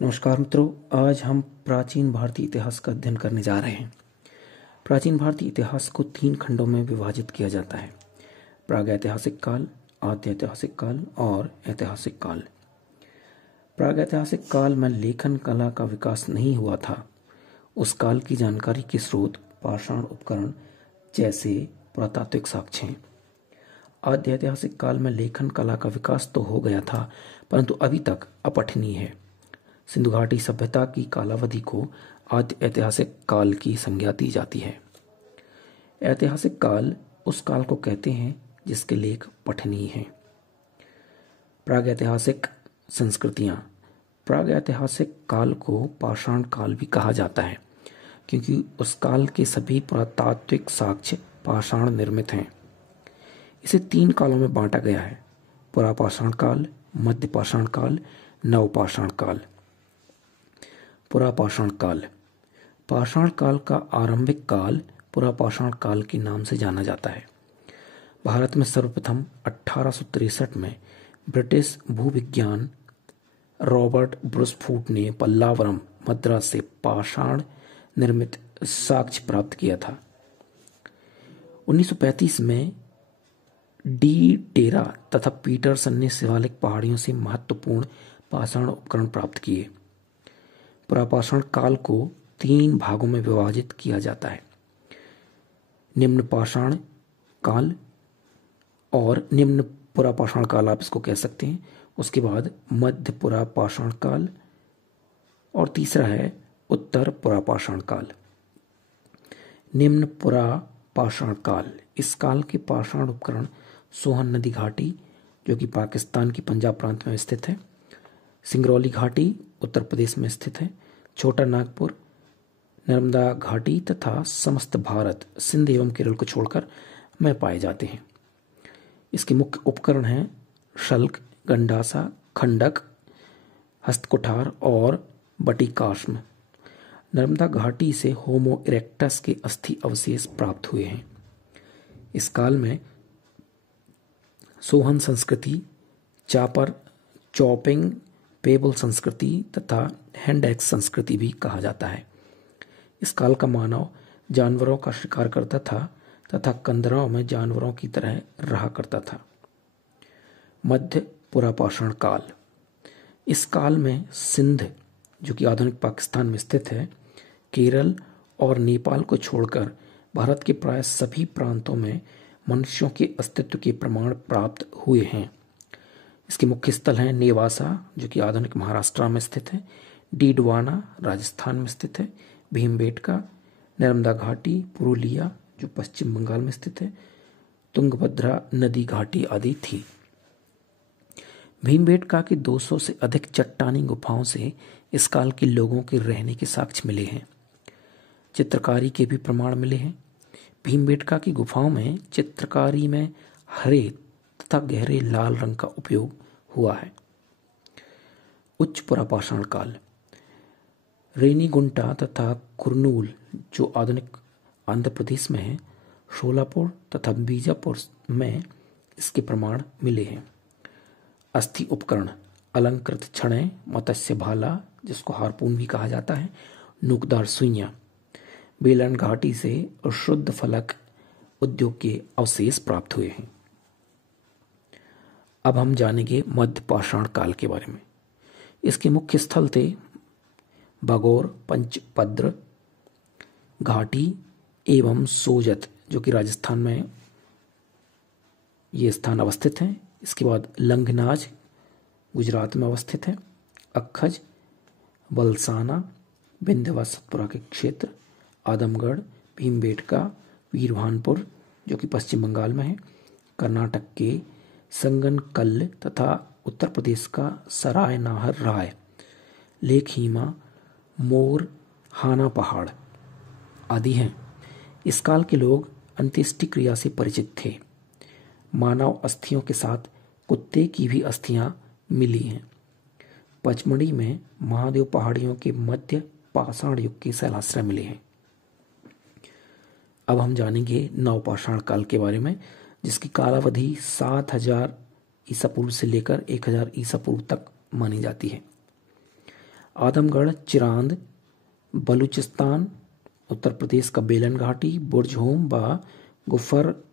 नमस्कार मित्रों, आज हम प्राचीन भारतीय इतिहास का अध्ययन करने जा रहे हैं। प्राचीन भारतीय इतिहास को 3 खंडों में विभाजित किया जाता है: प्रागैतिहासिक काल, आद्य ऐतिहासिक काल और ऐतिहासिक काल। प्रागैतिहासिक काल में लेखन कला का विकास नहीं हुआ था। उस काल की जानकारी के स्रोत पाषाण उपकरण जैसे पुरातात्विक साक्ष्य हैं। आद्य ऐतिहासिक काल में लेखन कला का विकास तो हो गया था, परंतु अभी तक अपठनीय है। सिंधु घाटी सभ्यता की कालावधि को आद्य ऐतिहासिक काल की संज्ञा दी जाती है। ऐतिहासिक काल उस काल को कहते हैं जिसके लेख पठनीय हैं। प्रागैतिहासिक संस्कृतियाँ। प्रागैतिहासिक काल को पाषाण काल भी कहा जाता है, क्योंकि उस काल के सभी पुरातात्विक साक्ष्य पाषाण निर्मित हैं। इसे 3 कालों में बांटा गया है: पुरापाषाण काल, मध्य पाषाण काल, नवपाषाण काल। पुरापाषाण काल। पाषाण काल का आरंभिक काल पुरापाषाण काल के नाम से जाना जाता है। भारत में सर्वप्रथम 1863 में ब्रिटिश भूविज्ञान रॉबर्ट ब्रुसफूट ने पल्लावरम, मद्रास से पाषाण निर्मित साक्ष्य प्राप्त किया था। 1935 में डी टेरा तथा पीटरसन ने शिवालिक पहाड़ियों से महत्वपूर्ण पाषाण उपकरण प्राप्त किए। पुरापाषाण काल को 3 भागों में विभाजित किया जाता है: निम्न पाषाण काल और निम्न पुरापाषाण काल आप इसको कह सकते हैं। उसके बाद मध्य पुरापाषाण काल और तीसरा है उत्तर पुरापाषाण काल। निम्न पुरापाषाण काल। इस काल के पाषाण उपकरण सोहन नदी घाटी, जो कि पाकिस्तान की पंजाब प्रांत में स्थित है, सिंगरौली घाटी उत्तर प्रदेश में स्थित है, छोटा नागपुर, नर्मदा घाटी तथा समस्त भारत, सिंध एवं केरल को छोड़कर में पाए जाते हैं। इसके मुख्य उपकरण हैं शल्क, गंडासा, खंडक, हस्तकुठार और बटिकाश्म। नर्मदा घाटी से होमो इरेक्टस के अस्थि अवशेष प्राप्त हुए हैं। इस काल में सोहन संस्कृति, चापर, चॉपिंग, पेबल संस्कृति तथा हैंड एक्स संस्कृति भी कहा जाता है। इस काल का मानव जानवरों का शिकार करता था तथा कंदराओं में जानवरों की तरह रहा करता था। मध्य पुरापाषाण काल। इस काल में सिंध, जो कि आधुनिक पाकिस्तान में स्थित है, केरल और नेपाल को छोड़कर भारत के प्राय सभी प्रांतों में मनुष्यों के अस्तित्व के प्रमाण प्राप्त हुए हैं। इसके मुख्य स्थल हैं नेवासा, जो कि आधुनिक महाराष्ट्र में स्थित है, डीडवाना राजस्थान में स्थित है, भीमबेटका, नर्मदा घाटी, पुरुलिया जो पश्चिम बंगाल में स्थित है, तुंगभद्रा नदी घाटी आदि थी। भीमबेटका की 200 से अधिक चट्टानी गुफाओं से इस काल के लोगों के रहने के साक्ष्य मिले हैं। चित्रकारी के भी प्रमाण मिले हैं। भीमबेटका की गुफाओं में चित्रकारी में हरे तथा गहरे लाल रंग का उपयोग हुआ है। उच्च पुरापाषाण काल। रेनीगुंटा तथा कुर्नूल, जो आधुनिक आंध्र प्रदेश में है, शोलापुर तथा बीजापुर में इसके प्रमाण मिले हैं। अस्थि उपकरण, अलंकृत छड़ें, मत्स्य भाला जिसको हार्पून भी कहा जाता है, नोकदार सुइयां। बेलन घाटी से शुद्ध फलक उद्योग के अवशेष प्राप्त हुए हैं। अब हम जानेंगे मध्य पाषाण काल के बारे में। इसके मुख्य स्थल थे बागौर, पंचपद्र घाटी एवं सोजत, जो कि राजस्थान में ये स्थान अवस्थित हैं। इसके बाद लंघनाज गुजरात में अवस्थित है, अक्खज, बलसाना, विंध्यवासपुरा के क्षेत्र, आदमगढ़, भीमबेटका, वीरभानपुर जो कि पश्चिम बंगाल में है, कर्नाटक के संगनकल्ल तथा उत्तर प्रदेश का सराय नाहर राय, लेखहीमा, मोर, हाना पहाड़ आदि हैं। इस काल के लोग अंत्येष्टि क्रिया से परिचित थे। मानव अस्थियों के साथ कुत्ते की भी अस्थियां मिली हैं। पचमढ़ी में महादेव पहाड़ियों के मध्य पाषाण युग के शैलाश्रय मिले हैं। अब हम जानेंगे नवपाषाण काल के बारे में, जिसकी कालावधि 7000 ईसा पूर्व से लेकर 1000 ईसा पूर्व तक मानी जाती है। आदमगढ़ चिरांद बलूचिस्तान उत्तर प्रदेश का बेलन घाटी, बुरजहोम व गुफर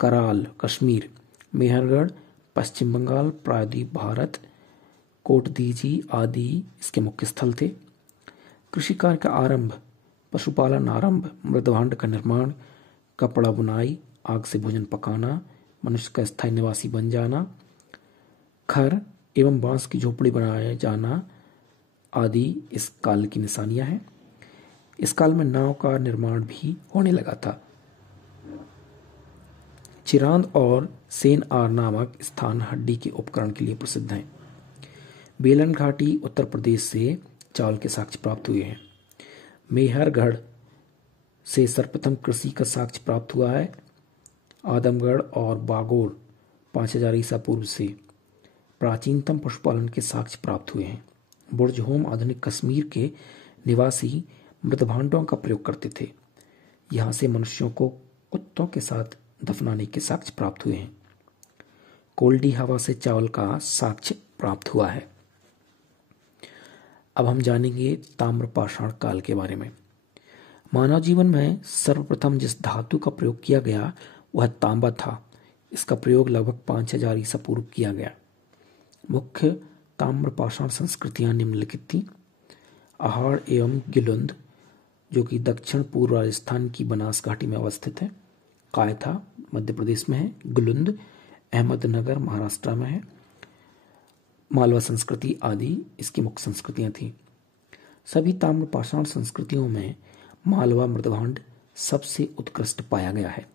कराल कश्मीर, मेहरगढ़ पश्चिम बंगाल, प्रायद्वीप भारत, कोटदीजी आदि इसके मुख्य स्थल थे। कृषि कार्य का आरंभ, पशुपालन आरंभ, मृदभांड का निर्माण, कपड़ा बुनाई, आग से भोजन पकाना, मनुष्य का स्थायी निवासी बन जाना, खर एवं बांस की झोपड़ी बनाया जाना आदि इस काल की निशानियां हैं। इस काल में नाव का निर्माण भी होने लगा था। चिरांद और सेनआर नामक स्थान हड्डी के उपकरण के लिए प्रसिद्ध हैं। बेलन घाटी उत्तर प्रदेश से चावल के साक्ष्य प्राप्त हुए हैं। मेहरगढ़ से सर्वप्रथम कृषि का साक्ष्य प्राप्त हुआ है। आदमगढ़ और बागोर 5000 ईसा पूर्व से प्राचीनतम पशुपालन के साक्ष्य प्राप्त हुए हैं। बुरजहोम आधुनिक कश्मीर के निवासी मृदभांडों का प्रयोग करते थे। यहाँ से मनुष्यों को कुत्तों के साथ दफनाने के साक्ष्य प्राप्त हुए हैं। कोल्डी हवा से चावल का साक्ष्य प्राप्त हुआ है। अब हम जानेंगे ताम्रपाषाण काल के बारे में। मानव जीवन में सर्वप्रथम जिस धातु का प्रयोग किया गया वह तांबा था। इसका प्रयोग लगभग 5000 ईसा पूर्व किया गया। मुख्य ताम्रपाषाण संस्कृतियां निम्नलिखित थीं। अहाड़ एवं गिलुंद जो कि दक्षिण पूर्व राजस्थान की बनास घाटी में अवस्थित है। कायथा मध्य प्रदेश में है। गुलुंद अहमदनगर महाराष्ट्र में है। मालवा संस्कृति आदि इसकी मुख्य संस्कृतियां थीं। सभी ताम्रपाषाण संस्कृतियों में मालवा मृदभांड सबसे उत्कृष्ट पाया गया है।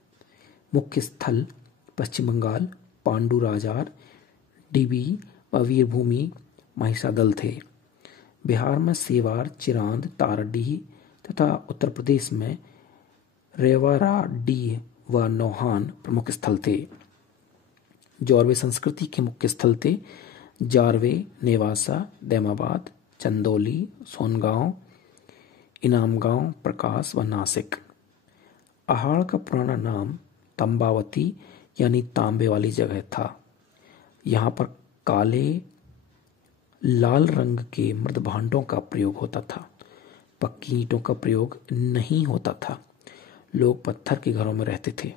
मुख्य स्थल पश्चिम बंगाल, पांडु राजार, डीबी व वीरभूमि महिषादल थे। बिहार में सेवार, चिरांद, तारडीह तथा उत्तर प्रदेश में रेवाराडीह व नौहान प्रमुख स्थल थे। जौरवे संस्कृति के मुख्य स्थल थे जारवे, नेवासा, दैमाबाद, चंदौली, सोनगांव, इनामगांव, प्रकाश व नासिक। अहाड़ का पुराना नाम तंबावती यानी तांबे वाली जगह था। यहाँ पर काले लाल रंग के मृदभांडों का प्रयोग होता था। पक्की ईंटों का प्रयोग नहीं होता था। लोग पत्थर के घरों में रहते थे।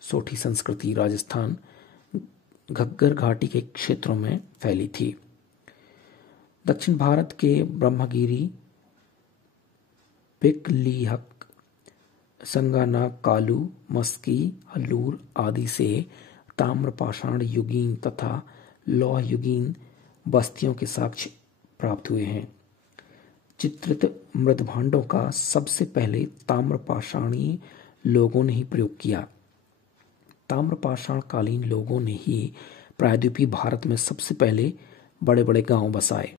सोठी संस्कृति राजस्थान घग्गर घाटी के क्षेत्रों में फैली थी। दक्षिण भारत के ब्रह्मगिरी, पिकलीहक, संगानाग, कालू, मस्की, हल्लूर आदि से ताम्रपाषाण युगीन तथा लौह युगीन बस्तियों के साक्ष्य प्राप्त हुए हैं। चित्रित मृदभांडों का सबसे पहले ताम्रपाषाणी लोगों ने ही प्रयोग किया। ताम्रपाषाण कालीन लोगों ने ही प्रायद्वीपीय भारत में सबसे पहले बड़े बड़े गांव बसाए।